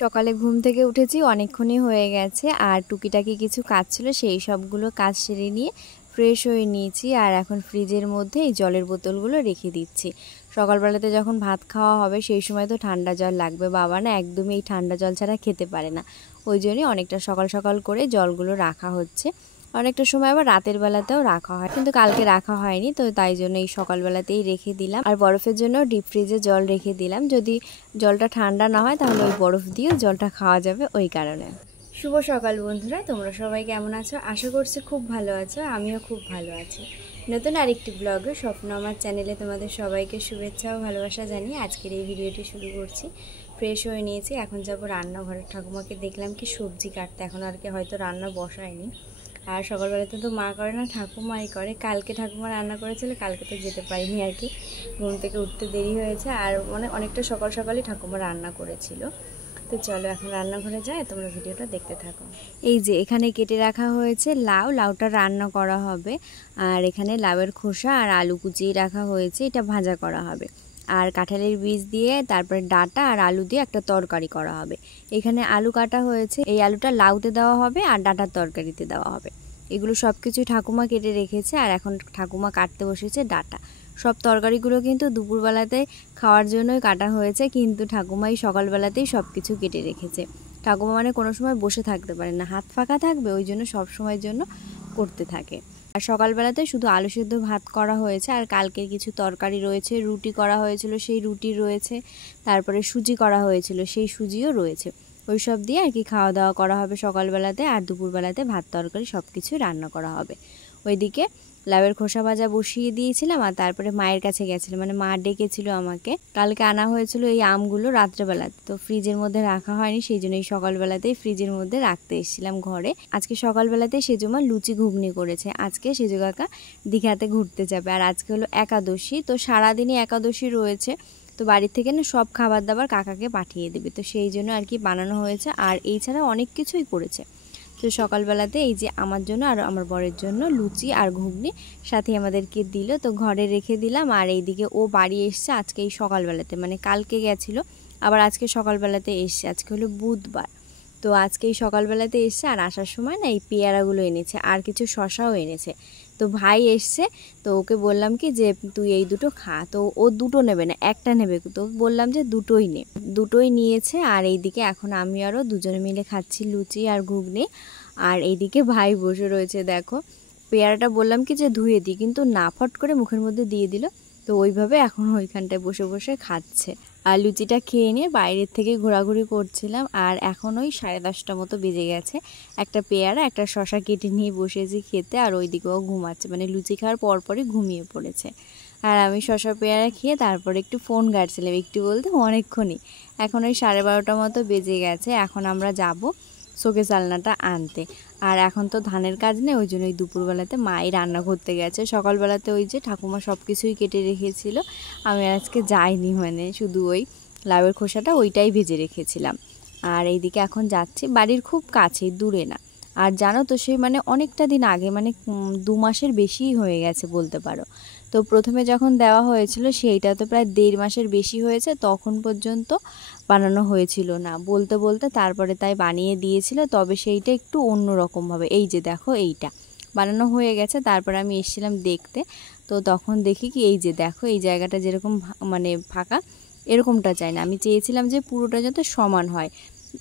সকালে ঘুম থেকে উঠেছি, অনেকক্ষণই হয়ে গেছে। আর টুকিটাকি কিছু কাজ ছিল, সেই সবগুলো কাজ সেরে নিয়ে ফ্রেশ হয়ে নিয়েছি। আর এখন ফ্রিজের মধ্যে এই জলের বোতলগুলো রেখে দিচ্ছি। সকালবেলাতে যখন ভাত খাওয়া হবে সেই সময় তো ঠান্ডা জল লাগবে। বাবা না একদমই এই ঠান্ডা জল ছাড়া খেতে পারে না, ওই জন্যই অনেকটা সকাল সকাল করে জলগুলো রাখা হচ্ছে। অনেকটা সময় আবার রাতের বেলাতেও রাখা হয়, কিন্তু কালকে রাখা হয়নি, তো তাই জন্য এই সকালবেলাতেই রেখে দিলাম। আর বরফের জন্য ডিপ ফ্রিজে জল রেখে দিলাম, যদি জলটা ঠান্ডা না হয় তাহলে ওই বরফ দিয়েও জলটা খাওয়া যাবে, ওই কারণে। শুভ সকাল বন্ধুরা, তোমরা সবাই কেমন আছো? আশা করছি খুব ভালো আছো, আমিও খুব ভালো আছি। নতুন আরেকটি ব্লগে স্বপ্ন আমার চ্যানেলে তোমাদের সবাইকে শুভেচ্ছা ও ভালোবাসা জানিয়ে আজকের এই ভিডিওটি শুরু করছি। ফ্রেশ হয়ে নিয়েছি, এখন যাব রান্নাঘরে। ঠাকুমাকে দেখলাম কি সবজি কাটতে, এখন আর কি হয়তো রান্না বসায়নি। আর সকালবেলাতে তো মা করে না, ঠাকুমাই করে। কালকে ঠাকুমা রান্না করেছিল, কালকে তো যেতে পারিনি আর কি, ঘুম থেকে উঠতে দেরি হয়েছে। আর মানে অনেকটা সকাল সকালই ঠাকুমা রান্না করেছিল। তো চলো এখন রান্নাঘরে যাই, তোমরা ভিডিওটা দেখতে থাকো। এই যে এখানে কেটে রাখা হয়েছে লাউ, লাউটা রান্না করা হবে। আর এখানে লাউয়ের খোসা আর আলু কুচিয়ে রাখা হয়েছে, এটা ভাজা করা হবে। আর কাঁঠালের বীজ দিয়ে তারপরে ডাঁটা আর আলু দিয়ে একটা তরকারি করা হবে। এখানে আলু কাটা হয়েছে, এই আলুটা লাউতে দেওয়া হবে আর ডাঁটার তরকারিতে দেওয়া হবে। এগুলো সব কিছু ঠাকুমা কেটে রেখেছে, আর এখন ঠাকুমা কাটতে বসেছে ডাঁটা। সব তরকারিগুলো কিন্তু দুপুরবেলাতে খাওয়ার জন্যই কাটা হয়েছে, কিন্তু ঠাকুমাই সকালবেলাতেই সব কিছু কেটে রেখেছে। ঠাকুমা মানে কোনো সময় বসে থাকতে পারে না, হাত ফাঁকা থাকবে, ওই জন্য সব সময়ের জন্য করতে থাকে। আর সকালবেলাতে শুধু আলু সিদ্ধ ভাত করা হয়েছে, আর কালকের কিছু তরকারি রয়েছে, রুটি করা হয়েছিল সেই রুটি রয়েছে, তারপরে সুজি করা হয়েছিল সেই সুজিও রয়েছে। ওই সব দিয়ে আর কি খাওয়া দাওয়া করা হবে সকালবেলাতে। আর দুপুরবেলাতে ভাত তরকারি সব কিছু রান্না করা হবে। ওইদিকে লাউয়ের খোসা ভাজা বসিয়ে দিয়েছিলাম, আর তারপরে মায়ের কাছে গেছিলাম, মানে মা ডেকেছিল আমাকে। কালকে আনা হয়েছিল এই আমগুলো রাত্রেবেলাতে, তো ফ্রিজের মধ্যে রাখা হয়নি, সেই জন্য এই সকালবেলাতেই ফ্রিজের মধ্যে রাখতে এসেছিলাম ঘরে। আজকে সকালবেলাতেই সেজমা লুচি ঘুগনি করেছে। আজকে সেজো কাকা দীঘাতে ঘুরতে যাবে, আর আজকে হলো একাদশী, তো সারাদিনই একাদশী রয়েছে। তো বাড়ির থেকে না সব খাবার দাবার কাকাকে পাঠিয়ে দেবে, তো সেই জন্য আর কি বানানো হয়েছে। আর এই ছাড়া অনেক কিছুই করেছে। তো সকালবেলাতে এই যে আমার জন্য আর আমার বরের জন্য লুচি আর ঘুগনি সাথে আমাদেরকে দিল, তো ঘরে রেখে দিলাম। আর এইদিকে ও বাড়ি এসছে আজকে এই সকালবেলাতে, মানে কালকে গেছিলো আবার আজকে সকালবেলাতে এসছে। আজকে হলো বুধবার, তো আজকে এই সকালবেলাতে এসছে। আর আসার সময় না এই পেয়ারাগুলো এনেছে, আর কিছু শশাও এনেছে। তো ভাই এসছে, তো ওকে বললাম কি যে তুই এই দুটো খা, তো ও দুটো নেবে না, একটা নেবে, তো বললাম যে দুটোই নে। দুটোই নিয়েছে। আর এইদিকে এখন আমি আরও দুজনে মিলে খাচ্ছি লুচি আর ঘুগনি। আর এইদিকে ভাই বসে রয়েছে, দেখো পেয়ারাটা বললাম কি যে ধুয়ে দিই, কিন্তু না, ফট করে মুখের মধ্যে দিয়ে দিল। তো ওইভাবে এখন ওইখানটায় বসে বসে খাচ্ছে। আর লুচিটা খেয়ে নিয়ে বাইরের থেকে ঘোরাঘুরি করছিলাম। আর এখন ওই 10:30 মতো বেজে গেছে। একটা পেয়ারা একটা শশা কেটে নিয়ে বসেছি খেতে, আর ওইদিকেও ঘুমাচ্ছে, মানে লুচি খাওয়ার পরপরই ঘুমিয়ে পড়েছে। আর আমি শশা পেয়ারা খেয়ে তারপরে একটু ফোন ঘাঁটছিলাম, একটু বলতে অনেকক্ষণই। এখন ওই 12:30 মতো বেজে গেছে, এখন আমরা যাব শোকেস আলনাটা আনতে। আর এখন তো ধানের কাজ নেই, ওই জন্য ওই দুপুরবেলাতে মাই রান্না করতে গেছে। সকালবেলাতে ওই যে ঠাকুমা সব কিছুই কেটে রেখেছিল, আমি আজকে যাইনি, মানে শুধু ওই লাউয়ের খোসাটা ওইটাই ভেজে রেখেছিলাম। আর এইদিকে এখন যাচ্ছি, বাড়ির খুব কাছেই, দূরে না। আর জানো তো সেই মানে অনেকটা দিন আগে, মানে 2 মাসের বেশিই হয়ে গেছে বলতে পারো। তো প্রথমে যখন দেওয়া হয়েছিল সেইটা তো প্রায় 1.5 মাসের বেশি হয়েছে, তখন পর্যন্ত বানানো হয়েছিল না বলতে বলতে, তারপরে তাই বানিয়ে দিয়েছিল, তবে সেইটা একটু অন্য রকমভাবে। এই যে দেখো এইটা বানানো হয়ে গেছে, তারপরে আমি এসেছিলাম দেখতে। তো তখন দেখি কি এই যে দেখো এই জায়গাটা যেরকম মানে ফাঁকা, এরকমটা চাই না, আমি চেয়েছিলাম যে পুরোটা যাতে সমান হয়,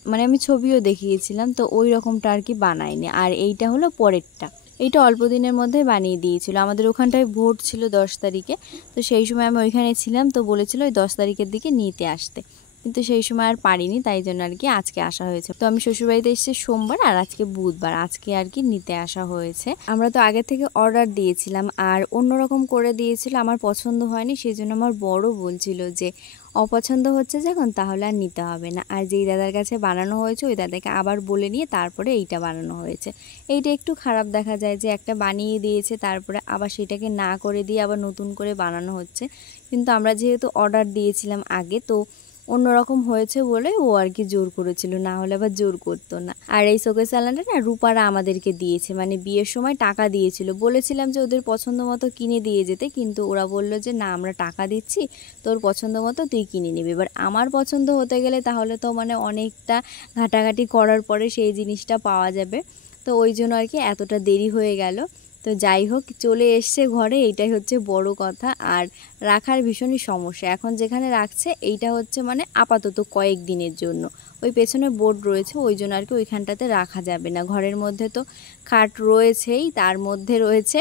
মানে আমি ছবিও দেখিয়েছিলাম, তো ওই রকমটা আর কি বানাইনি। আর এইটা হলো পরেরটা, এইটা অল্প দিনের মধ্যে বানিয়ে দিয়েছিল। আমাদের ওখানটায় ভোট ছিল 10 তারিখে, তো সেই সময় আমি ওইখানে ছিলাম, তো বলেছিল ওই 10 তারিখের দিকে নিতে আসতে, কিন্তু সেই সময় আর পারিনি, তাই জন্য আর কি আজকে আসা হয়েছে। তো আমি শ্বশুরবাড়িতে এসেছি সোমবার, আর আজকে বুধবার, আজকে আর কি নিতে আসা হয়েছে। আমরা তো আগে থেকে অর্ডার দিয়েছিলাম, আর অন্যরকম করে দিয়েছিল, আমার পছন্দ হয়নি, সেই জন্য আমার বড় বলছিল যে অপছন্দ হচ্ছে যখন তাহলে আর নিতে হবে না। আর যেই দাদার কাছে বানানো হয়েছে ওই দাদাকে আবার বলে নিয়ে তারপরে এইটা বানানো হয়েছে। এইটা একটু খারাপ দেখা যায় যে একটা বানিয়ে দিয়েছে, তারপরে আবার সেটাকে না করে দিয়ে আবার নতুন করে বানানো হচ্ছে। কিন্তু আমরা যেহেতু অর্ডার দিয়েছিলাম আগে, তো অন্যরকম হয়েছে বলে ও আর কি জোর করেছিল, না হলে আবার জোর করতো না। আর এই শোকেস আলনাটা না রূপারা আমাদেরকে দিয়েছে, মানে বিয়ের সময় টাকা দিয়েছিল। বলেছিলাম যে ওদের পছন্দ মতো কিনে দিয়ে যেতে, কিন্তু ওরা বললো যে না, আমরা টাকা দিচ্ছি, তোর পছন্দ মতো তুই কিনে নিবি। এবার আমার পছন্দ হতে গেলে তাহলে তো মানে অনেকটা ঘাটাঘাটি করার পরে সেই জিনিসটা পাওয়া যাবে। তো ওই জন্য আর কি এতটা দেরি হয়ে গেল। তো যাই হোক, চলে এসছে ঘরে, এইটাই হচ্ছে বড় কথা। আর রাখার ভীষণই সমস্যা, এখন যেখানে রাখছে এইটা হচ্ছে মানে আপাতত কয়েকদিনের জন্য। ওই পেছনে বোর্ড রয়েছে, ওই জন্য আর কি ওইখানটাতে রাখা যাবে না। ঘরের মধ্যে তো খাট রয়েছেই, তার মধ্যে রয়েছে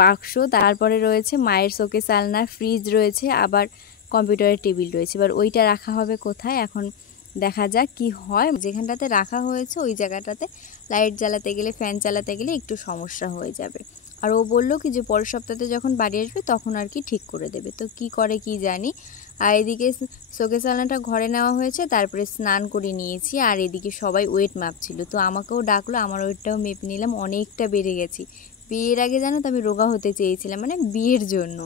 বাক্স, তারপরে রয়েছে মায়ের শোকেস আলনা, ফ্রিজ রয়েছে, আবার কম্পিউটারের টেবিল রয়েছে। এবার ওইটা রাখা হবে কোথায়, এখন দেখা যাক কি হয়। যেখানটাতে রাখা হয়েছে ওই জায়গাটাতে লাইট জ্বালাতে গেলে, ফ্যান চালাতে গেলে একটু সমস্যা হয়ে যাবে। আর ও বললো কি যে পরের সপ্তাহে যখন বাড়ি আসবে তখন আর কি ঠিক করে দেবে, তো কি করে কি জানি। আর এদিকে শোকেস আলনাটা ঘরে নেওয়া হয়েছে, তারপরে স্নান করে নিয়েছি। আর এদিকে সবাই ওয়েট মাপছিল, তো আমাকেও ডাকলো, আমার ওয়েটটাও মেপে নিলাম, অনেকটা বেড়ে গেছি। বিয়ের আগে জানো তো আমি রোগা হতে চেয়েছিলাম, মানে বিয়ের জন্য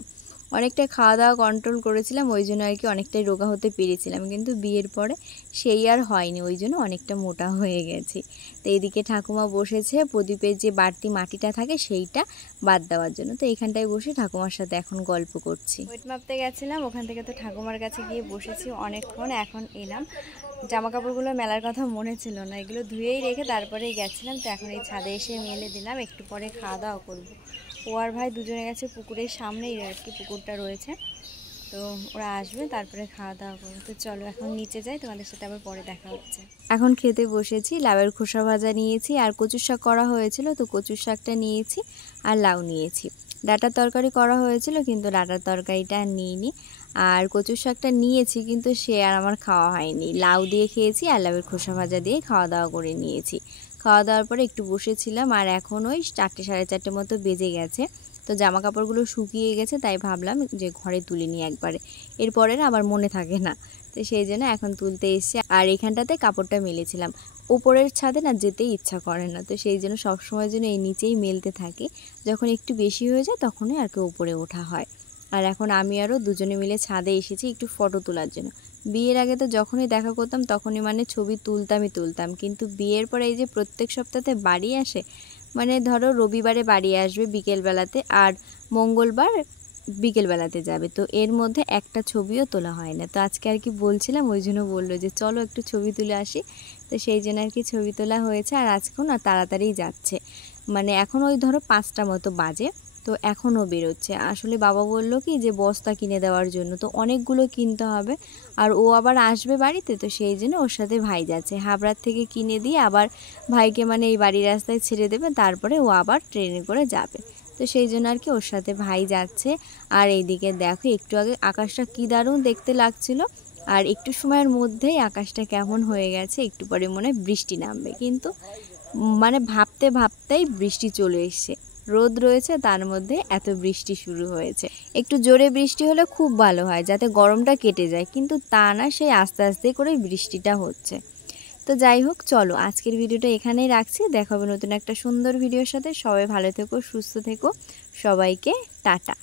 অনেকটা খাওয়া দাওয়া কন্ট্রোল করেছিলাম, ওই জন্য আর কি অনেকটাই রোগা হতে পেরেছিলাম। কিন্তু বিয়ের পরে সেই আর হয়নি, ওই জন্য অনেকটা মোটা হয়ে গেছি। তো এইদিকে ঠাকুমা বসেছে প্রদীপের যে বাড়তি মাটিটা থাকে সেইটা বাদ দেওয়ার জন্য। তো এইখানটায় বসে ঠাকুমার সাথে এখন গল্প করছি। ওয়েট মাপতে গেছিলাম, ওখান থেকে তো ঠাকুমার কাছে গিয়ে বসেছি অনেকক্ষণ, এখন এলাম। জামা কাপড়গুলো মেলার কথা মনে ছিল না, এগুলো ধুয়েই রেখে তারপরেই গেছিলাম। তো এখন এই ছাদে এসে মেলে দিলাম, একটু পরে খাওয়া দাওয়া করবো। ও আর ভাই দুজনে গেছে পুকুরের সামনেই আর কি পুকুরটা রয়েছে, তো ওরা আসবে তারপরে খাওয়া দাওয়া করবো। তো চলো এখন নিচে যাই, তোমাদের সাথে আবার পরে দেখা হচ্ছে। এখন খেতে বসেছি, লাউয়ের খোসা ভাজা নিয়েছি, আর কচুর শাক করা হয়েছিল, তো কচুর শাকটা নিয়েছি আর লাউ নিয়েছি। ডাঁটার তরকারি করা হয়েছিল, কিন্তু ডাঁটার তরকারিটা নিইনি। আর কচুর শাকটা নিয়েছি, কিন্তু সে আর আমার খাওয়া হয়নি। লাউ দিয়ে খেয়েছি আর লাউয়ের খোসা ভাজা দিয়ে খাওয়া দাওয়া করে নিয়েছি। খাওয়া দাওয়ার পরে একটু বসেছিলাম, আর এখন ওই 4টে সাড়ে 4টে মতো বেজে গেছে। তো জামা কাপড়গুলো শুকিয়ে গেছে, তাই ভাবলাম যে ঘরে তুলে নিই একবারে, এরপরে না আবার মনে থাকে না। তো সেই জন্য এখন তুলতে এসেছি। আর এখানটাতে কাপড়টা মেলেছিলাম, উপরের ছাদে না যেতেই ইচ্ছা করে না, তো সেই জন্য সবসময়ের জন্য এই নিচেই মেলতে থাকি। যখন একটু বেশি হয়ে যায় তখনই আর কি উপরে ওঠা হয়। আর এখন আমি আরও দুজনে মিলে ছাদে এসেছি একটু ফটো তোলার জন্য। বিয়ের আগে তো যখনই দেখা করতাম তখনই মানে ছবি তুলতাম, কিন্তু বিয়ের পরে এই যে প্রত্যেক সপ্তাহে বাড়ি আসে, মানে ধরো রবিবারে বাড়ি আসবে বিকেলবেলাতে, আর মঙ্গলবার বিকেলবেলাতে যাবে, তো এর মধ্যে একটা ছবিও তোলা হয় না। তো আজকে আর কি বলছিলাম, ওই জন্য বললো যে চলো একটু ছবি তুলে আসি। তো সেই জন্য আর কি ছবি তোলা হয়েছে। আর আজকেও না তাড়াতাড়ি যাচ্ছে, মানে এখন ওই ধরো 5টা মতো বাজে, তো এখনও বেরোচ্ছে। আসলে বাবা বললো কি যে বস্তা কিনে দেওয়ার জন্য, তো অনেকগুলো কিনতে হবে, আর ও আবার আসবে বাড়িতে, তো সেই জন্য ওর সাথে ভাই যাচ্ছে। হাবড়ার থেকে কিনে দিয়ে আবার ভাইকে মানে এই বাড়ির রাস্তায় ছেড়ে দেবে, তারপরে ও আবার ট্রেনে করে যাবে। তো সেই জন্য আর কি ওর সাথে ভাই যাচ্ছে। আর এইদিকে দেখো একটু আগে আকাশটা কি দারুণ দেখতে লাগছিল, আর একটু সময়ের মধ্যেই আকাশটা কেমন হয়ে গেছে, একটু পরে মনে হয় বৃষ্টি নামবে, কিন্তু মানে ভাবতেই বৃষ্টি চলে এসছে। রোদ রয়েছে, তার মধ্যে এত বৃষ্টি শুরু হয়েছে। একটু জোরে বৃষ্টি হলে খুব ভালো হয়, যাতে গরমটা কেটে যায়, কিন্তু তা না, সেই আস্তে আস্তে করেই বৃষ্টিটা হচ্ছে। তো যাই হোক, চলো আজকের ভিডিওটা এখানেই রাখছি। দেখা হবে নতুন একটা সুন্দর ভিডিওর সাথে। সবাই ভালো থেকো, সুস্থ থেকো, সবাইকে টাটা।